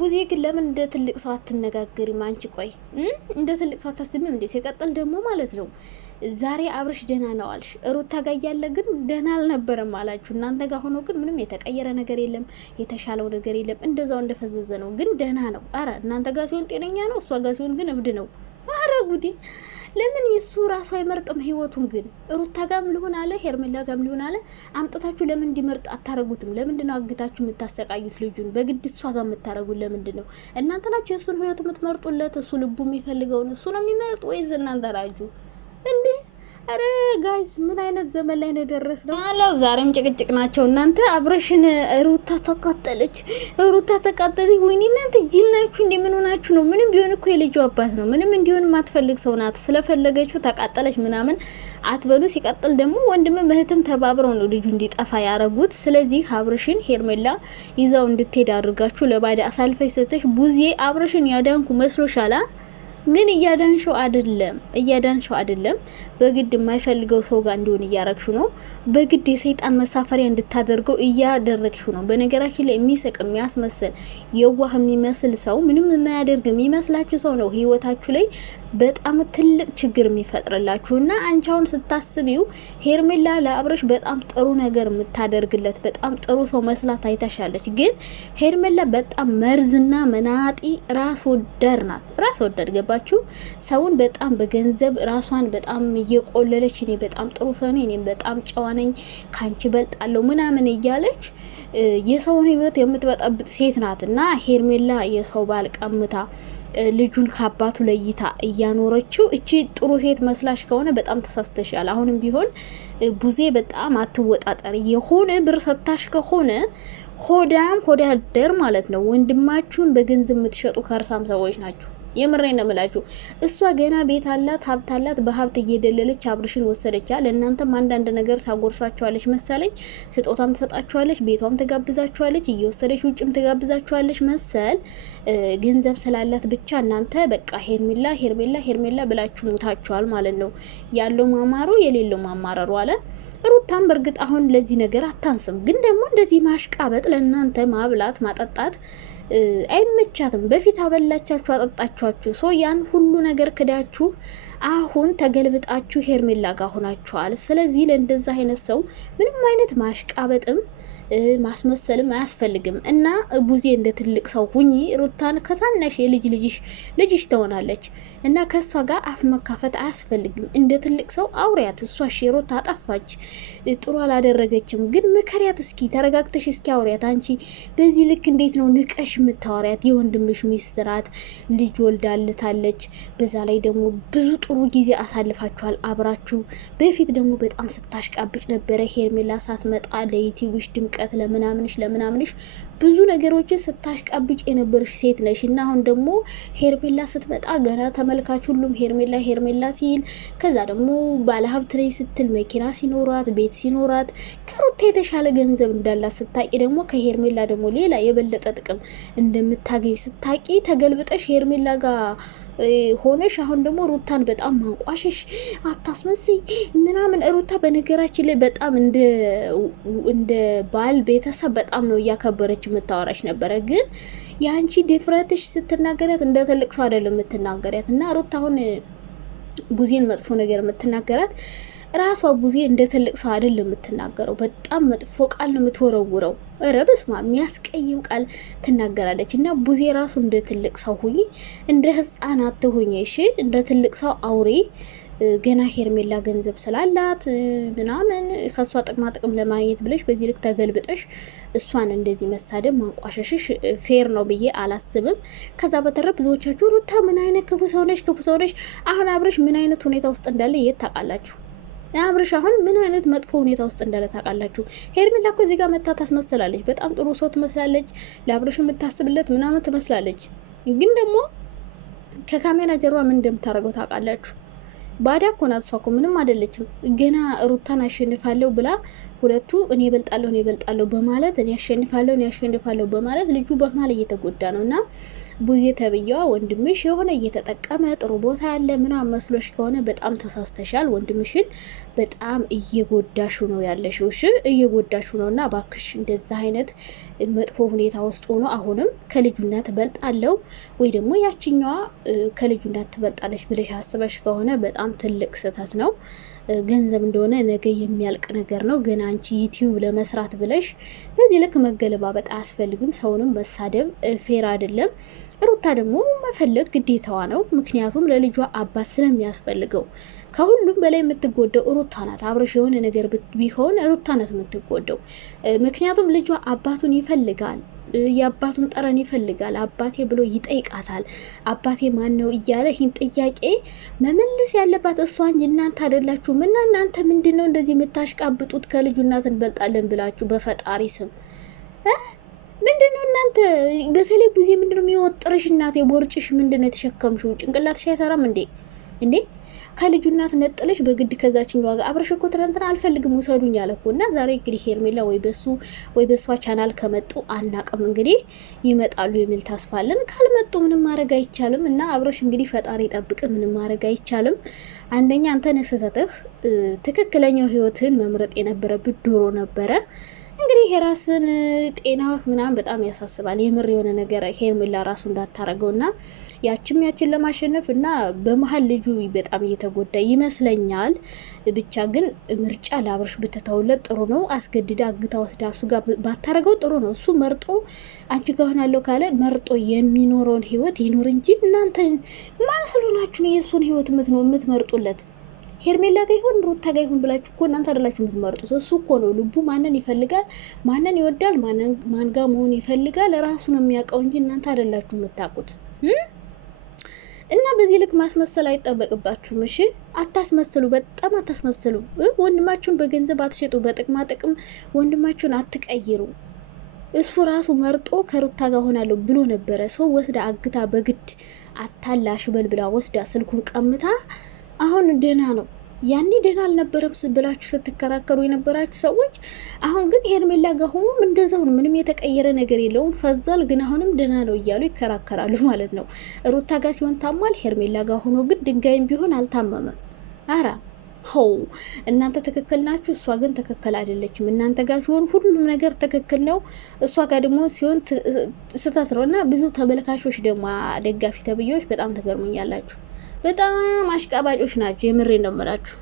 ቡዜ ግን ለምን እንደ ትልቅ ሰው አትነጋገሪም? አንቺ ቆይ እንደ ትልቅ ሰው አታስቢም እንዴ? ሲቀጥል ደግሞ ማለት ነው ዛሬ አብርሽ ደህና ነው አልሽ፣ ሩታ ጋር እያለ ግን ደህና አልነበረም አላችሁ። እናንተ ጋር ሆኖ ግን ምንም የተቀየረ ነገር የለም፣ የተሻለው ነገር የለም። እንደዛው እንደፈዘዘ ነው፣ ግን ደህና ነው። አረ እናንተ ጋር ሲሆን ጤነኛ ነው፣ እሷ ጋር ሲሆን ግን እብድ ነው። አረ ጉዲ! ለምን የሱ ራሱ አይመርጥም ህይወቱን? ግን ሩታ ጋም ሊሆን አለ ሄርሜላ ጋም ሊሆን አለ አምጥታችሁ ለምን እንዲመርጥ አታረጉትም? ለምንድነው አግታችሁ የምታሰቃዩት ልጁን? በግድ እሷ ጋር የምታረጉት ለምንድነው? እናንተ ናችሁ የሱን ህይወት የምትመርጡለት? እሱ ልቡ የሚፈልገውን እሱ ነው የሚመርጥ ወይስ እናንተ ናችሁ እንዴ? አረ ጋይስ ምን አይነት ዘመን ላይ ነው ደረስነው? አላው ዛሬም ጭቅጭቅ ናቸው እናንተ። አብረሽን ሩታ ተቃጠለች፣ ሩታ ተቃጠለች። ወይኔ እናንተ ጅል ናችሁ እንዴ? ምን ሆናችሁ ነው? ምንም ቢሆን እኮ የልጁ አባት ነው። ምንም እንዲሆን ማትፈልግ ሰው ናት። ስለፈለገችው ተቃጠለች ምናምን አትበሉ። ሲቀጥል ደግሞ ወንድም እህትም ተባብረው ነው ልጁ እንዲጠፋ ያረጉት። ስለዚህ አብረሽን ሄርሜላ ይዛው እንድትሄድ አድርጋችሁ ለባዳ አሳልፈሽ ሰተሽ ቡዜ አብረሽን ያዳንኩ መስሎሻላ? ግን እያዳንሽው አይደለም። በግድ የማይፈልገው ሰው ጋር እንዲሆን እያረግሹ ነው። በግድ የሰይጣን መሳፈሪያ እንድታደርገው እያደረግሹ ነው። በነገራችን ላይ የሚስቅ የሚያስመስል የዋህ የሚመስል ሰው ምንም የማያደርግ የሚመስላችሁ ሰው ነው ህይወታችሁ ላይ በጣም ትልቅ ችግር የሚፈጥርላችሁ። እና አንቻውን ስታስቢው ሄርሜላ ለአብረሽ በጣም ጥሩ ነገር የምታደርግለት በጣም ጥሩ ሰው መስላት አይታሻለች። ግን ሄርሜላ በጣም መርዝና መናጢ ራስ ወዳድ ናት። ራስ ወዳድ ገባችሁ? ሰውን በጣም በገንዘብ ራሷን በጣም እየቆለለች እኔ በጣም ጥሩ ሰው ነኝ፣ እኔ በጣም ጨዋ ነኝ፣ ካንቺ በልጣለሁ ምናምን እያለች የሰውን ህይወት የምትበጠብጥ ሴት ናት። እና ሄርሜላ የሰው ባል ቀምታ ልጁን ከአባቱ ለይታ እያኖረችው እቺ ጥሩ ሴት መስላሽ ከሆነ በጣም ተሳስተሻል። አሁንም ቢሆን ቡዜ በጣም አትወጣጠር። የሆነ ብር ሰታሽ ከሆነ ሆዳደር ማለት ነው። ወንድማችሁን በገንዘብ የምትሸጡ ከርሳም ሰዎች ናችሁ። የምሬን ነው የምላችሁ። እሷ ገና ቤት አላት፣ ሀብት አላት። በሀብት እየደለለች አብርሽን ወሰደቻል። እናንተም አንዳንድ ነገር ሳጎርሳችኋለች መሰለኝ። ስጦታም ትሰጣችኋለች፣ ቤቷም ትጋብዛችኋለች፣ እየወሰደች ውጭም ትጋብዛችኋለች መሰል። ገንዘብ ስላላት ብቻ እናንተ በቃ ሄርሜላ ብላችሁ ሙታችኋል ማለት ነው። ያለው ማማሩ የሌለው ማማረሩ አለ። ሩታም በእርግጥ አሁን ለዚህ ነገር አታንስም። ግን ደግሞ እንደዚህ ማሽቃበጥ ለእናንተ ማብላት ማጠጣት አይመቻትም። በፊት አበላቻችሁ አጠጣችኋችሁ። ሶ ያን ሁሉ ነገር ክዳችሁ አሁን ተገልብጣችሁ ሄርሜላ ጋር ሆናችኋል። ስለዚህ ለእንደዛ አይነት ሰው ምንም አይነት ማሽቃበጥም ማስመሰልም አያስፈልግም። እና ቡዜ እንደ ትልቅ ሰው ሁኚ። ሩታን ከታናሽ ልጅሽ ትሆናለች እና ከሷ ጋር አፍ መካፈት አያስፈልግም። እንደ ትልቅ ሰው አውሪያት። እሷ ሩታ አጠፋች፣ ጥሩ አላደረገችም፣ ግን ምከሪያት እስኪ፣ ተረጋግተሽ እስኪ አውሪያት። አንቺ በዚህ ልክ እንዴት ነው ንቀሽ የምታወሪያት? የወንድምሽ ሚስት ናት፣ ልጅ ወልዳልታለች። በዛ ላይ ደግሞ ብዙ ጥሩ ጊዜ አሳልፋችኋል አብራችሁ። በፊት ደግሞ በጣም ስታሽቃብጭ ነበረ ሄርሜላ ሳትመጣ ለዩቲዩብሽ ድምቀት ለምናምንሽ ብዙ ነገሮችን ስታሽቃብጭ የነበርሽ ሴት ነሽ። እና አሁን ደግሞ ሄርሜላ ስትመጣ ገና ተመልካች ሁሉም ሄርሜላ ሲል፣ ከዛ ደግሞ ባለሀብት ነኝ ስትል መኪና ሲኖራት ቤት ሲኖራት ከሩታ የተሻለ ገንዘብ እንዳላት ስታቂ ደግሞ ከሄርሜላ ደግሞ ሌላ የበለጠ ጥቅም እንደምታገኝ ስታቂ ተገልብጠሽ ሄርሜላ ጋር ሆነሽ አሁን ደግሞ ሩታን በጣም ማንቋሽሽ አታስመስይ ምናምን። ሩታ በነገራችን ላይ በጣም እንደ ባል ቤተሰብ በጣም ነው እያከበረች የምታወራሽ ነበረ። ግን ያንቺ ዲፍረትሽ ስትናገሪያት እንደ ትልቅ ሰው አይደለም የምትናገሪያት። እና ሩታ አሁን ቡዜን መጥፎ ነገር የምትናገራት ራሷ ቡዜ እንደ ትልቅ ሰው አይደለም የምትናገረው። በጣም መጥፎ ቃል ነው የምትወረውረው። ረብስማ የሚያስቀይም ቃል ትናገራለች። እና ቡዜ ራሱ እንደ ትልቅ ሰው ሁኚ፣ እንደ ህፃን አትሁኚ። እሺ እንደ ትልቅ ሰው አውሪ። ገና ሄርሜላ ገንዘብ ስላላት ምናምን ከሷ ጥቅም ለማግኘት ብለሽ በዚህ ልክ ተገልብጠሽ እሷን እንደዚህ መሳደብ ማንቋሸሽሽ ፌር ነው ብዬ አላስብም። ከዛ በተረፈ ብዙዎቻችሁ ሩታ ምን አይነት ክፉ ሰው ነሽ። አሁን አብርሽ ምን አይነት ሁኔታ ውስጥ እንዳለ የት ታውቃላችሁ? አብርሽ አሁን ምን አይነት መጥፎ ሁኔታ ውስጥ እንዳለ ታውቃላችሁ? ሄርሜላ እኮ እዚህ ጋር መታ ታስመስላለች። በጣም ጥሩ ሰው ትመስላለች፣ ለአብርሽ የምታስብለት ምናምን ትመስላለች። ግን ደግሞ ከካሜራ ጀርባ ምን እንደምታደርገው ታውቃላችሁ? ባዳ እኮ ናት። እሷ እኮ ምንም አይደለችም። ገና ሩታን አሸንፋለሁ ብላ ሁለቱ እኔ እበልጣለሁ በማለት እኔ አሸንፋለሁ በማለት ልጁ በማለት እየተጎዳ ነውና ቡዜ ተብያዋ ወንድምሽ የሆነ እየተጠቀመ ጥሩ ቦታ ያለ ምናምን መስሎሽ ከሆነ በጣም ተሳስተሻል። ወንድምሽን በጣም እየጎዳሹ ነው ያለሽው። እሺ እየጎዳሹ ነውና ባክሽ እንደዛ አይነት መጥፎ ሁኔታ ውስጥ ሆኖ አሁንም ከልጁና ትበልጣለው ወይ ደግሞ ያችኛዋ ከልጁና ትበልጣለች ብለሽ አስበሽ ከሆነ በጣም ትልቅ ስህተት ነው። ገንዘብ እንደሆነ ነገ የሚያልቅ ነገር ነው። ግን አንቺ ዩቲዩብ ለመስራት ብለሽ በዚህ ልክ መገለባበጥ አያስፈልግም። ሰውንም መሳደብ ፌር አይደለም። ሩታ ደግሞ መፈለግ ግዴታዋ ነው። ምክንያቱም ለልጇ አባት ስለሚያስፈልገው ከሁሉም በላይ የምትጎደው ሩታ ናት። አብረሽ የሆነ ነገር ቢሆን ሩታ ናት የምትጎደው። ምክንያቱም ልጇ አባቱን ይፈልጋል፣ የአባቱን ጠረን ይፈልጋል። አባቴ ብሎ ይጠይቃታል። አባቴ ማን ነው እያለ ይህን ጥያቄ መመለስ ያለባት እሷ እንጂ እናንተ አይደላችሁም። እና እናንተ ምንድን ነው እንደዚህ የምታሽቃብጡት? ከልጁ እናት እንበልጣለን ብላችሁ በፈጣሪ ስም ምንድነው እናንተ? በተለይ ጊዜ ምንድነው የሚወጥርሽ? እናቴ ቦርጭሽ ምንድነው የተሸከምሽው? ጭንቅላትሽ አይሰራም እንዴ? ከልጁ እናት ነጥለሽ በግድ ከዛችኛው ዋጋ አብረሽ እኮ ትናንትና አልፈልግም ውሰዱኝ አለ እኮ። እና ዛሬ እንግዲህ ሄርሜላ ወይ በሷ ቻናል ከመጡ አናቅም እንግዲህ ይመጣሉ የሚል ተስፋ አለን። ካልመጡ ምንም ማድረግ አይቻልም። እና አብረሽ እንግዲህ ፈጣሪ ጠብቅ፣ ምንም ማድረግ አይቻልም። አንደኛ አንተ ነስሰትህ ትክክለኛው ህይወትን መምረጥ የነበረብህ ድሮ ነበረ። እንግዲህ የራስን ጤና ምናምን በጣም ያሳስባል። የምር የሆነ ነገር ሄርሜላ ራሱ እንዳታረገውና ያችን ለማሸነፍ እና በመሀል ልጁ በጣም እየተጎዳ ይመስለኛል። ብቻ ግን ምርጫ ለአብርሽ ብትተውለት ጥሩ ነው። አስገድዳ አግታ ወስዳ እሱ ጋር ባታረገው ጥሩ ነው። እሱ መርጦ አንቺ ጋር ሆናለሁ ካለ መርጦ የሚኖረውን ህይወት ይኖር እንጂ እናንተ ማን ስለሆናችሁ ነው የእሱን ህይወት የምትመርጡለት? ሄርሜላ ጋር ይሁን ሩታ ጋር ይሁን ብላችሁ እኮ እናንተ አይደላችሁ የምትመርጡት። እሱ እኮ ነው ልቡ ማንን ይፈልጋል፣ ማንን ይወዳል፣ ማን ጋር መሆን ይፈልጋል ራሱ ነው የሚያውቀው እንጂ እናንተ አይደላችሁ የምታውቁት። እና በዚህ ልክ ማስመሰል አይጠበቅባችሁም። እሺ አታስመስሉ፣ በጣም አታስመስሉ። ወንድማችሁን በገንዘብ አትሸጡ፣ በጥቅማ ጥቅም ወንድማችሁን አትቀይሩ። እሱ ራሱ መርጦ ከሩታ ጋር ሆናለሁ ብሎ ነበረ። ሰው ወስዳ አግታ በግድ አታላሽ በልብላ ወስዳ ስልኩን ቀምታ አሁን ደህና ነው። ያኔ ደህና አልነበረም ብላችሁ ስትከራከሩ የነበራችሁ ሰዎች አሁን ግን ሄርሜላ ጋር ሆኖ እንደዛው ነው። ምንም የተቀየረ ነገር የለውም፣ ፈዟል። ግን አሁንም ደህና ነው እያሉ ይከራከራሉ ማለት ነው። ሩታ ጋር ሲሆን ታሟል፣ ሄርሜላ ጋር ሆኖ ግን ድንጋይም ቢሆን አልታመመም። አራ ሆ እናንተ ትክክል ናችሁ፣ እሷ ግን ትክክል አይደለችም። እናንተ ጋር ሲሆን ሁሉም ነገር ትክክል ነው፣ እሷ ጋር ደግሞ ሲሆን ስህተት ነው። እና ብዙ ተመልካቾች ደግሞ ደጋፊ ተብዬዎች በጣም ተገርሙኛላችሁ። በጣም አሽቃባጮች ናቸው። የምሬ ነው የምላችሁ።